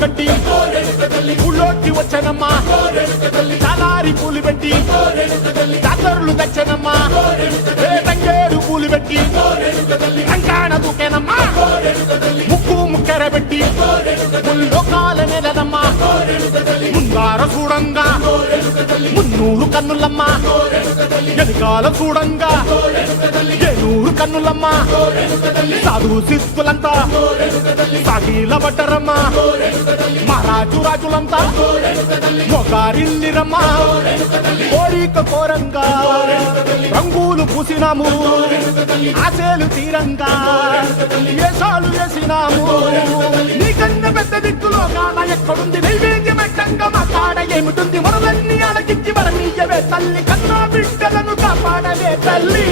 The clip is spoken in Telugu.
కట్టి ఊళ్ళోకి వచ్చనమ్మా చాలారి పూలు పెట్టి జాతరులు తెచ్చనమ్మా తంగేడు పూలు పెట్టి కంకాణ దూకేనమ్మా ముక్కు ముక్కెర పెట్టి ముల్లోకాల నెలనమ్మా ముందార చూడంగా మున్నూరు కన్నులమ్మా వెనకాల చూడంగా ఏనూరు కన్నులమ్మా సాధు శిస్తులంతా సాగిల పడ్డరమ్మా మహారాజు రాజులంతా మొగారిల్లిరమ్మా కోరిక కోరంగా రంగులు పూసినాము ఆశలు తీరంగా ఏషాలు వేసినాము నీకన్న పెద్ద దిక్కులో కాడ ఎక్కడుంది నైవేద్యం ఎట్టంగా మా కాడ ఏమిటుంది మనలన్నీ అలకించి వరనీయవే తల్లి కన్నా బిడ్డలను కాపాడవే తల్లి